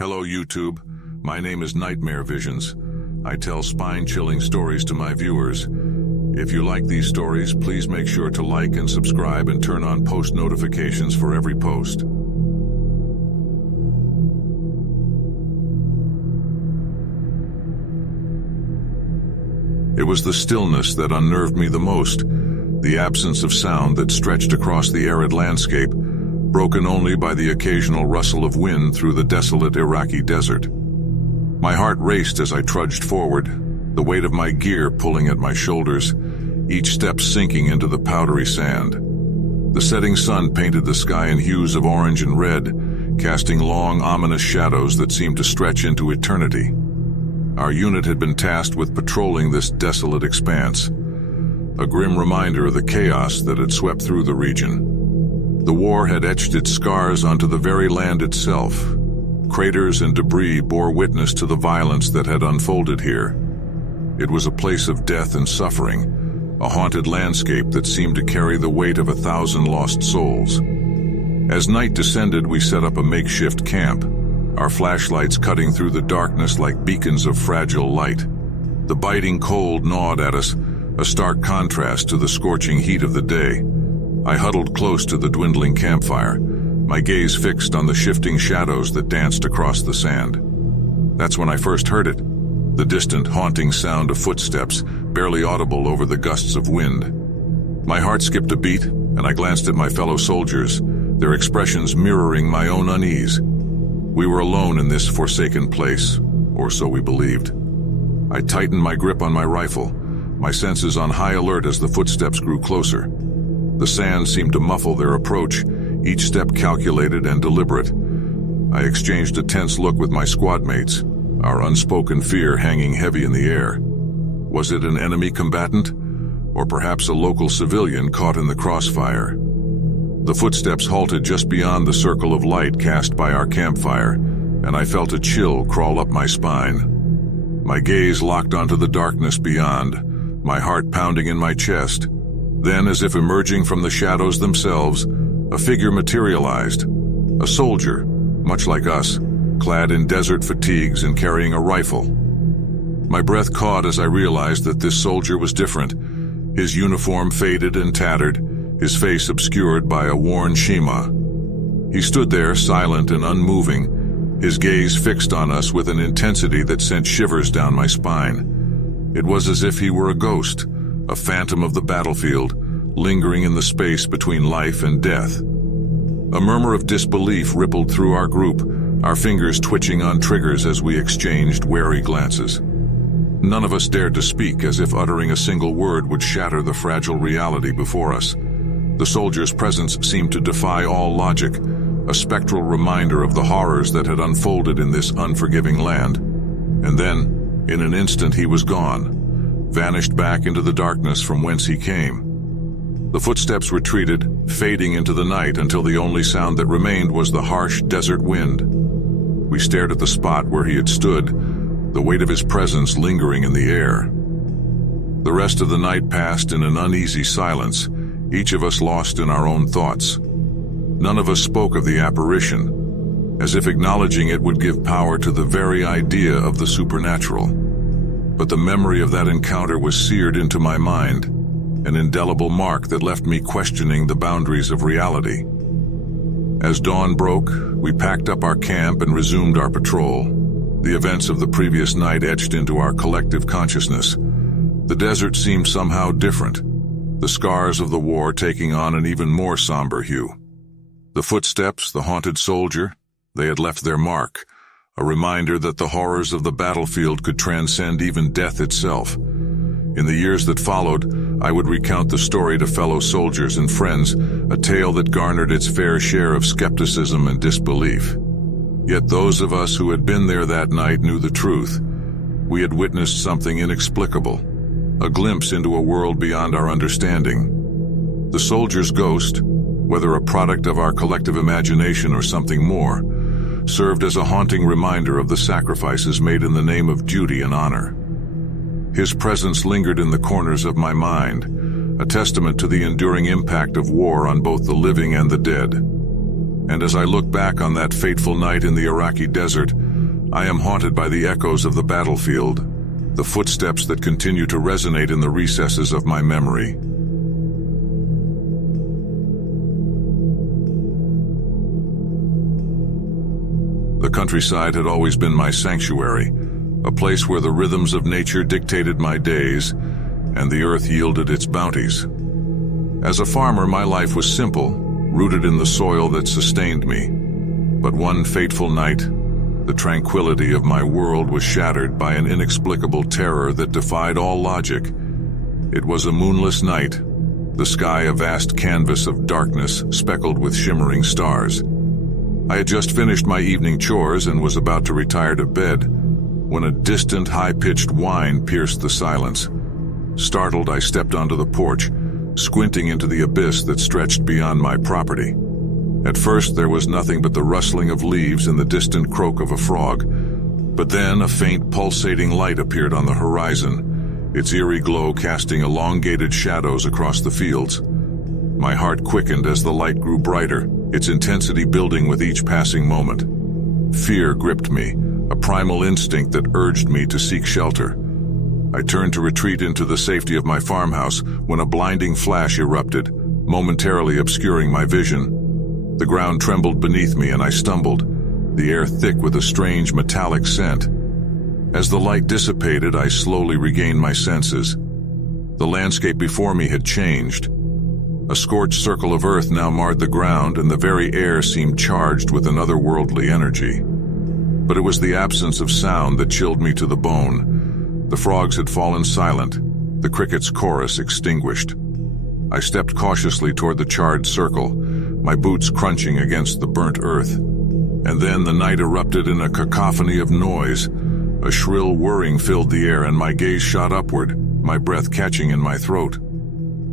Hello YouTube, my name is Nightmare Visions. I tell spine-chilling stories to my viewers. If you like these stories, please make sure to like and subscribe and turn on post notifications for every post. It was the stillness that unnerved me the most, the absence of sound that stretched across the arid landscape, broken only by the occasional rustle of wind through the desolate Iraqi desert. My heart raced as I trudged forward, the weight of my gear pulling at my shoulders, each step sinking into the powdery sand. The setting sun painted the sky in hues of orange and red, casting long, ominous shadows that seemed to stretch into eternity. Our unit had been tasked with patrolling this desolate expanse, a grim reminder of the chaos that had swept through the region. The war had etched its scars onto the very land itself. Craters and debris bore witness to the violence that had unfolded here. It was a place of death and suffering, a haunted landscape that seemed to carry the weight of 1,000 lost souls. As night descended, we set up a makeshift camp, our flashlights cutting through the darkness like beacons of fragile light. The biting cold gnawed at us, a stark contrast to the scorching heat of the day. I huddled close to the dwindling campfire, my gaze fixed on the shifting shadows that danced across the sand. That's when I first heard it, the distant, haunting sound of footsteps, barely audible over the gusts of wind. My heart skipped a beat, and I glanced at my fellow soldiers, their expressions mirroring my own unease. We were alone in this forsaken place, or so we believed. I tightened my grip on my rifle, my senses on high alert as the footsteps grew closer. The sand seemed to muffle their approach, each step calculated and deliberate. I exchanged a tense look with my squad mates, our unspoken fear hanging heavy in the air. Was it an enemy combatant? Or perhaps a local civilian caught in the crossfire? The footsteps halted just beyond the circle of light cast by our campfire, and I felt a chill crawl up my spine. My gaze locked onto the darkness beyond, my heart pounding in my chest. Then, as if emerging from the shadows themselves, a figure materialized. A soldier, much like us, clad in desert fatigues and carrying a rifle. My breath caught as I realized that this soldier was different. His uniform faded and tattered, his face obscured by a worn shima. He stood there, silent and unmoving, his gaze fixed on us with an intensity that sent shivers down my spine. It was as if he were a ghost, a phantom of the battlefield, lingering in the space between life and death. A murmur of disbelief rippled through our group, our fingers twitching on triggers as we exchanged wary glances. None of us dared to speak, as if uttering a single word would shatter the fragile reality before us. The soldier's presence seemed to defy all logic, a spectral reminder of the horrors that had unfolded in this unforgiving land. And then, in an instant, he was gone, vanished back into the darkness from whence he came. The footsteps retreated, fading into the night until the only sound that remained was the harsh desert wind. We stared at the spot where he had stood, the weight of his presence lingering in the air. The rest of the night passed in an uneasy silence, each of us lost in our own thoughts. None of us spoke of the apparition, as if acknowledging it would give power to the very idea of the supernatural. But the memory of that encounter was seared into my mind, an indelible mark that left me questioning the boundaries of reality. As dawn broke, we packed up our camp and resumed our patrol, the events of the previous night etched into our collective consciousness. The desert seemed somehow different, the scars of the war taking on an even more somber hue. The footsteps, the haunted soldier, they had left their mark, a reminder that the horrors of the battlefield could transcend even death itself. In the years that followed, I would recount the story to fellow soldiers and friends, a tale that garnered its fair share of skepticism and disbelief. Yet those of us who had been there that night knew the truth. We had witnessed something inexplicable, a glimpse into a world beyond our understanding. The soldier's ghost, whether a product of our collective imagination or something more, served as a haunting reminder of the sacrifices made in the name of duty and honor. His presence lingered in the corners of my mind, a testament to the enduring impact of war on both the living and the dead. And as I look back on that fateful night in the Iraqi desert, I am haunted by the echoes of the battlefield, the footsteps that continue to resonate in the recesses of my memory. The countryside had always been my sanctuary, a place where the rhythms of nature dictated my days, and the earth yielded its bounties. As a farmer, my life was simple, rooted in the soil that sustained me. But one fateful night, the tranquility of my world was shattered by an inexplicable terror that defied all logic. It was a moonless night, the sky a vast canvas of darkness speckled with shimmering stars. I had just finished my evening chores and was about to retire to bed when a distant, high-pitched whine pierced the silence. Startled, I stepped onto the porch, squinting into the abyss that stretched beyond my property. At first, there was nothing but the rustling of leaves and the distant croak of a frog. But then a faint, pulsating light appeared on the horizon, its eerie glow casting elongated shadows across the fields. My heart quickened as the light grew brighter, its intensity building with each passing moment. Fear gripped me, a primal instinct that urged me to seek shelter. I turned to retreat into the safety of my farmhouse when a blinding flash erupted, momentarily obscuring my vision. The ground trembled beneath me and I stumbled, the air thick with a strange metallic scent. As the light dissipated, I slowly regained my senses. The landscape before me had changed. A scorched circle of earth now marred the ground, and the very air seemed charged with an otherworldly energy. But it was the absence of sound that chilled me to the bone. The frogs had fallen silent, the crickets' chorus extinguished. I stepped cautiously toward the charred circle, my boots crunching against the burnt earth. And then the night erupted in a cacophony of noise. A shrill whirring filled the air, and my gaze shot upward, my breath catching in my throat.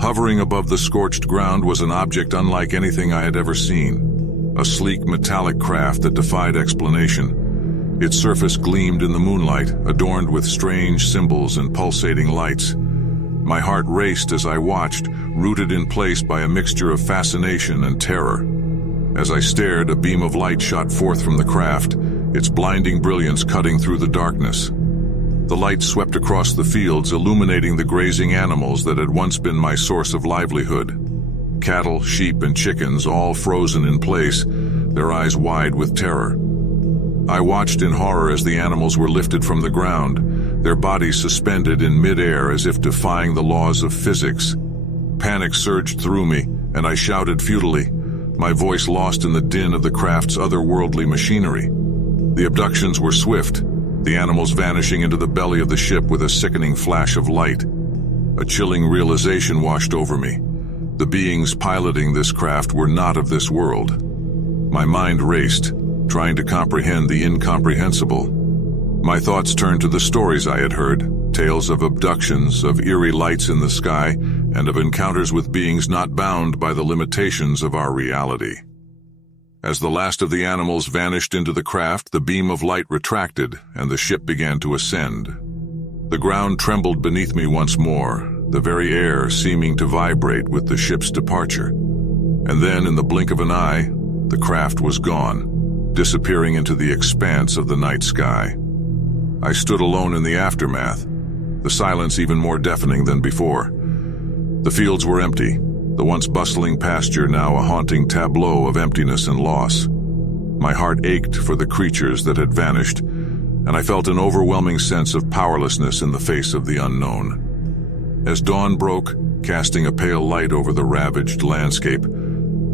Hovering above the scorched ground was an object unlike anything I had ever seen. A sleek metallic craft that defied explanation. Its surface gleamed in the moonlight, adorned with strange symbols and pulsating lights. My heart raced as I watched, rooted in place by a mixture of fascination and terror. As I stared, a beam of light shot forth from the craft, its blinding brilliance cutting through the darkness. The light swept across the fields, illuminating the grazing animals that had once been my source of livelihood. Cattle, sheep, and chickens, all frozen in place, their eyes wide with terror. I watched in horror as the animals were lifted from the ground, their bodies suspended in mid-air as if defying the laws of physics. Panic surged through me, and I shouted futilely, my voice lost in the din of the craft's otherworldly machinery. The abductions were swift, the animals vanishing into the belly of the ship with a sickening flash of light. A chilling realization washed over me. The beings piloting this craft were not of this world. My mind raced, trying to comprehend the incomprehensible. My thoughts turned to the stories I had heard, tales of abductions, of eerie lights in the sky, and of encounters with beings not bound by the limitations of our reality. As the last of the animals vanished into the craft, the beam of light retracted, and the ship began to ascend. The ground trembled beneath me once more, the very air seeming to vibrate with the ship's departure. And then, in the blink of an eye, the craft was gone, disappearing into the expanse of the night sky. I stood alone in the aftermath, the silence even more deafening than before. The fields were empty, the once bustling pasture now a haunting tableau of emptiness and loss. My heart ached for the creatures that had vanished, and I felt an overwhelming sense of powerlessness in the face of the unknown. As dawn broke, casting a pale light over the ravaged landscape,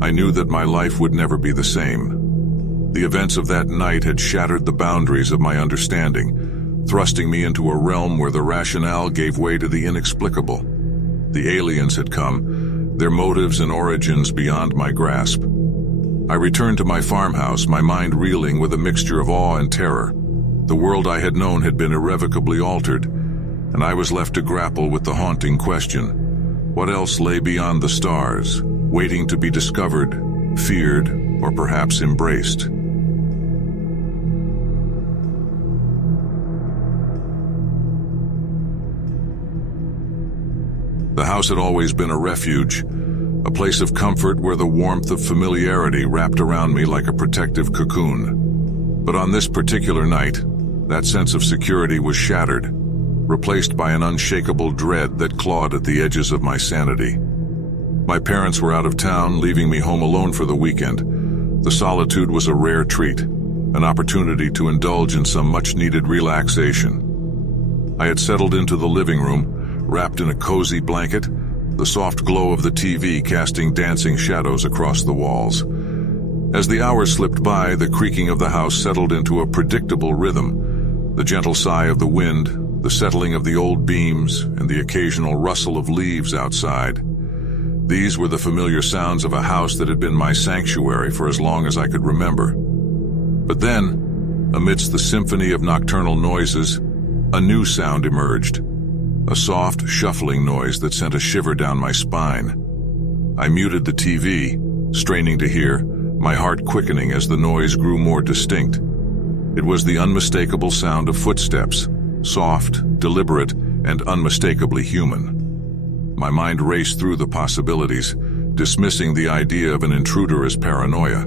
I knew that my life would never be the same. The events of that night had shattered the boundaries of my understanding, thrusting me into a realm where the rationale gave way to the inexplicable. The aliens had come, their motives and origins beyond my grasp. I returned to my farmhouse, my mind reeling with a mixture of awe and terror. The world I had known had been irrevocably altered, and I was left to grapple with the haunting question: what else lay beyond the stars, waiting to be discovered, feared, or perhaps embraced? The house had always been a refuge, a place of comfort where the warmth of familiarity wrapped around me like a protective cocoon. But on this particular night, that sense of security was shattered, replaced by an unshakable dread that clawed at the edges of my sanity. My parents were out of town, leaving me home alone for the weekend. The solitude was a rare treat, an opportunity to indulge in some much-needed relaxation. I had settled into the living room, wrapped in a cozy blanket, the soft glow of the TV casting dancing shadows across the walls. As the hours slipped by, the creaking of the house settled into a predictable rhythm. The gentle sigh of the wind, the settling of the old beams, and the occasional rustle of leaves outside. These were the familiar sounds of a house that had been my sanctuary for as long as I could remember. But then, amidst the symphony of nocturnal noises, a new sound emerged. A soft, shuffling noise that sent a shiver down my spine. I muted the TV, straining to hear, my heart quickening as the noise grew more distinct. It was the unmistakable sound of footsteps, soft, deliberate, and unmistakably human. My mind raced through the possibilities, dismissing the idea of an intruder as paranoia.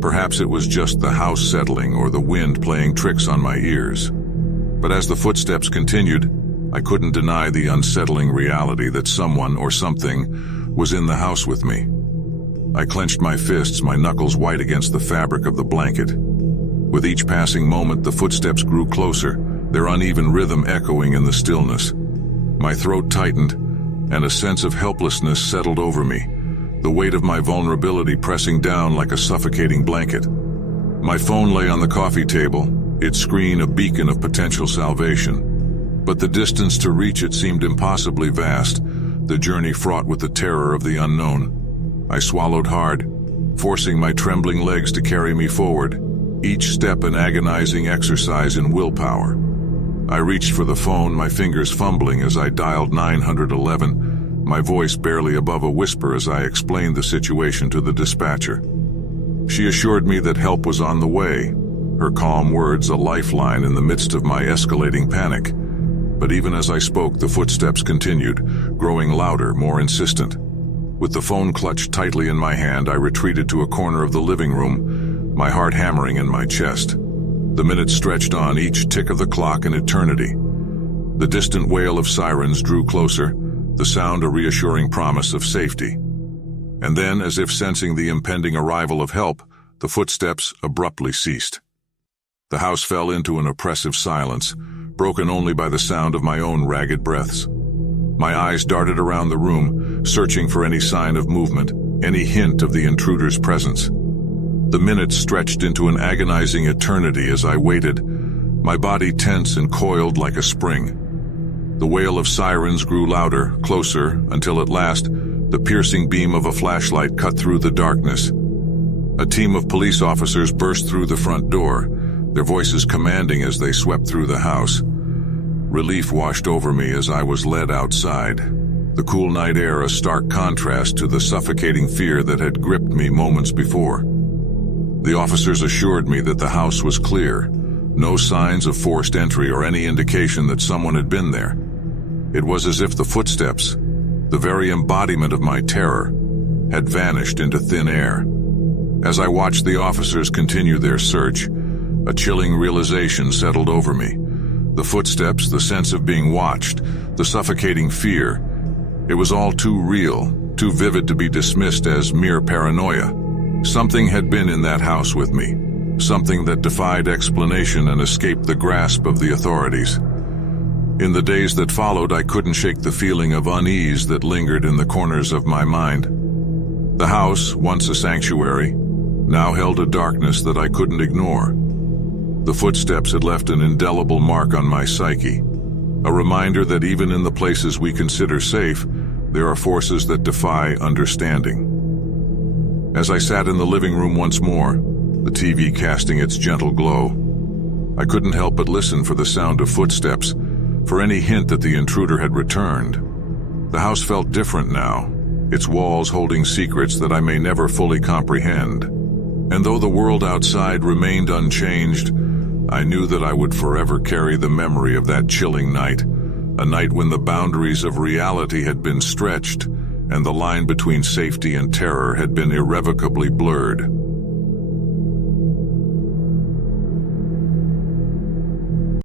Perhaps it was just the house settling or the wind playing tricks on my ears. But as the footsteps continued, I couldn't deny the unsettling reality that someone or something was in the house with me. I clenched my fists, my knuckles white against the fabric of the blanket. With each passing moment, the footsteps grew closer, their uneven rhythm echoing in the stillness. My throat tightened, and a sense of helplessness settled over me, the weight of my vulnerability pressing down like a suffocating blanket. My phone lay on the coffee table, its screen a beacon of potential salvation. But the distance to reach it seemed impossibly vast, the journey fraught with the terror of the unknown. I swallowed hard, forcing my trembling legs to carry me forward, each step an agonizing exercise in willpower. I reached for the phone, my fingers fumbling as I dialed 911, my voice barely above a whisper as I explained the situation to the dispatcher. She assured me that help was on the way, her calm words a lifeline in the midst of my escalating panic. But even as I spoke, the footsteps continued, growing louder, more insistent. With the phone clutched tightly in my hand, I retreated to a corner of the living room, my heart hammering in my chest. The minutes stretched on, each tick of the clock an eternity. The distant wail of sirens drew closer, the sound a reassuring promise of safety. And then, as if sensing the impending arrival of help, the footsteps abruptly ceased. The house fell into an oppressive silence, broken only by the sound of my own ragged breaths. My eyes darted around the room, searching for any sign of movement, any hint of the intruder's presence. The minutes stretched into an agonizing eternity as I waited, my body tense and coiled like a spring. The wail of sirens grew louder, closer, until at last, the piercing beam of a flashlight cut through the darkness. A team of police officers burst through the front door, their voices commanding as they swept through the house. Relief washed over me as I was led outside, the cool night air a stark contrast to the suffocating fear that had gripped me moments before. The officers assured me that the house was clear, no signs of forced entry or any indication that someone had been there. It was as if the footsteps, the very embodiment of my terror, had vanished into thin air. As I watched the officers continue their search, a chilling realization settled over me. The footsteps, the sense of being watched, the suffocating fear. It was all too real, too vivid to be dismissed as mere paranoia. Something had been in that house with me, something that defied explanation and escaped the grasp of the authorities. In the days that followed, I couldn't shake the feeling of unease that lingered in the corners of my mind. The house, once a sanctuary, now held a darkness that I couldn't ignore. The footsteps had left an indelible mark on my psyche, a reminder that even in the places we consider safe, there are forces that defy understanding. As I sat in the living room once more, the TV casting its gentle glow, I couldn't help but listen for the sound of footsteps, for any hint that the intruder had returned. The house felt different now, its walls holding secrets that I may never fully comprehend. And though the world outside remained unchanged, I knew that I would forever carry the memory of that chilling night, a night when the boundaries of reality had been stretched and the line between safety and terror had been irrevocably blurred.